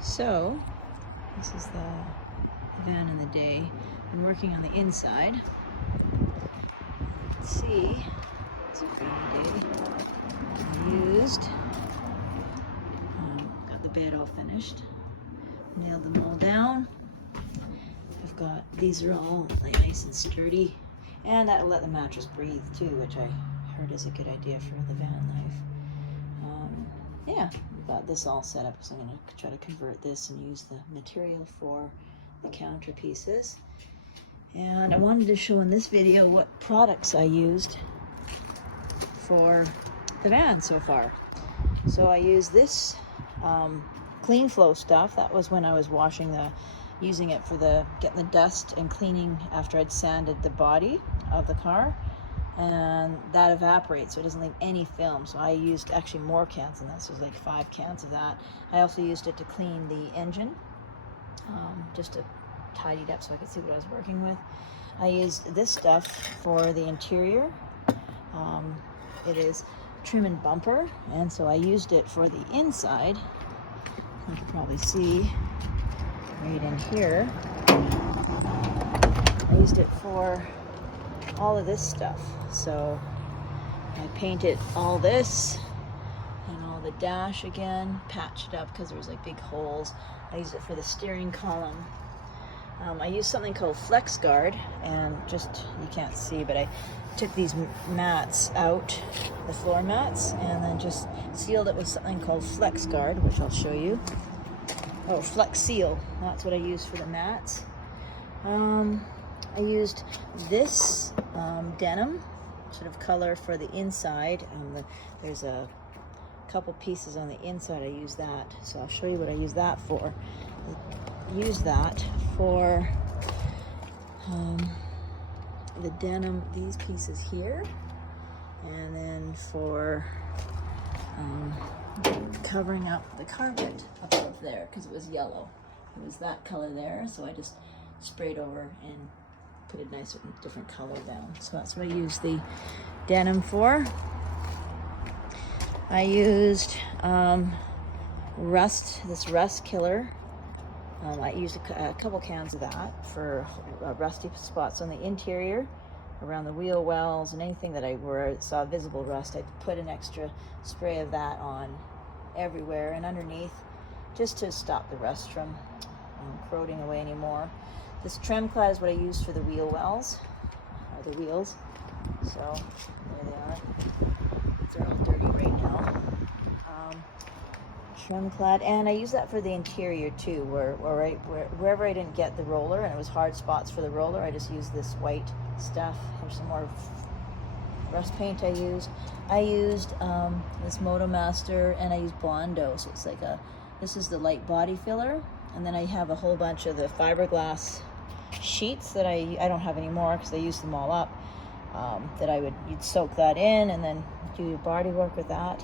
So, this is the van in the day. I'm working on the inside. Let's see, it's a rainy day. I used, got the bed all finished, nailed them all down. I've got, these are all like nice and sturdy, and that'll let the mattress breathe too, which I heard is a good idea for the van life. Yeah, I've got this all set up, so I'm going to try to convert this and use the material for the counter pieces. And I wanted to show in this video what products I used for the van so far. So I used this Clean Flow stuff. That was when I was using it for getting the dust and cleaning after I'd sanded the body of the car. And that evaporates, so it doesn't leave any film. So I used actually more cans than this. There's like 5 cans of that. I also used it to clean the engine, just to tidy it up so I could see what I was working with. I used this stuff for the interior. It is trim and bumper, and so I used it for the inside. You can probably see right in here. I used it for all of this stuff. So I painted all this and all the dash again, patched it up because there was like big holes. I used it for the steering column. I used something called Flex Guard, and just, you can't see, but I took these mats out, the floor mats, and then just sealed it with something called Flex Guard, which I'll show you. Oh, Flex Seal, that's what I used for the mats. I used this denim sort of color for the inside. There's a couple pieces on the inside. I use that, so I'll show you what I use that for. I use that for the denim, these pieces here, and then for covering up the carpet above there because it was yellow. It was that color there, so I just sprayed over and put a nice different color down. So that's what I used the denim for. I used this rust killer. I used a couple cans of that for rusty spots on the interior, around the wheel wells, and anything that where I saw visible rust, I put an extra spray of that on everywhere and underneath, just to stop the rust from corroding away anymore. This Tremclad is what I used for the wheel wells, or the wheels. So there they are. They're all dirty right now. Tremclad, and I use that for the interior too, wherever I didn't get the roller and it was hard spots for the roller, I just used this white stuff. Here's some more rust paint I used. I used this Motomaster, and I used Bondo, so it's like this is the light body filler, and then I have a whole bunch of the fiberglass sheets that I don't have anymore because I used them all up, you'd soak that in and then do your body work with that.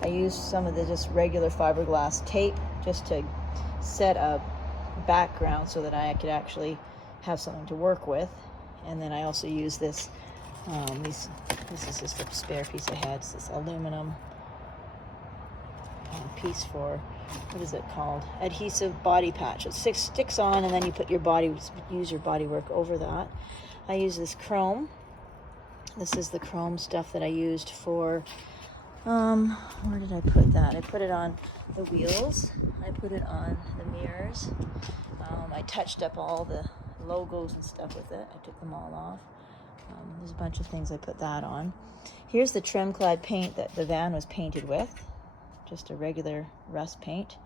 I used some of the just regular fiberglass tape just to set a background so that I could actually have something to work with. And then I also use this, this is just a spare piece I had. It's this aluminum piece for, what is it called? Adhesive body patch. It sticks on, and then you put use your body work over that. I use this chrome. This is the chrome stuff that I used for, where did I put that? I put it on the wheels. I put it on the mirrors. I touched up all the logos and stuff with it. I took them all off. There's a bunch of things I put that on. Here's the Tremclad paint that the van was painted with. Just a regular rust paint.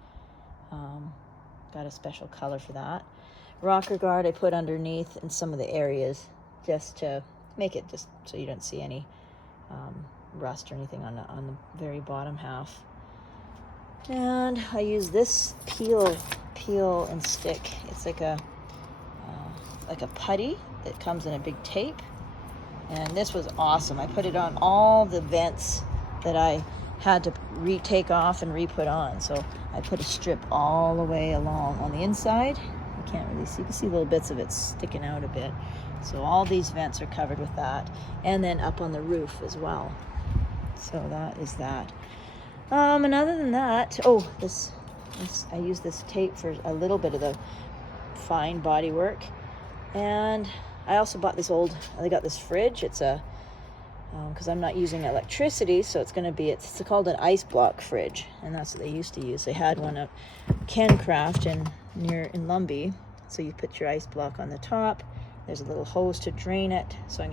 Got a special color for that. Rocker guard I put underneath in some of the areas just to make it just so you don't see any rust or anything on the very bottom half. And I use this peel and stick. It's like a putty that comes in a big tape, and this was awesome. I put it on all the vents that I had to retake off and re-put on. So I put a strip all the way along on the inside. You can't really see, you can see little bits of it sticking out a bit. So all these vents are covered with that, and then up on the roof as well. So that is that. And other than that, oh, this I use this tape for a little bit of the fine body work. And I also bought I got this fridge. It's a, because I'm not using electricity, so it's called an ice block fridge, and that's what they used to use. They had one at Kencraft in Lumby. So you put your ice block on the top. There's a little hose to drain it. So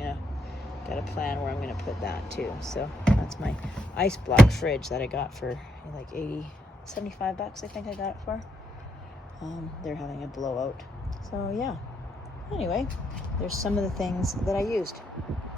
got a plan where I'm gonna put that too. So that's my ice block fridge that I got for like 75 bucks, I think I got it for. They're having a blowout. So yeah. Anyway, there's some of the things that I used.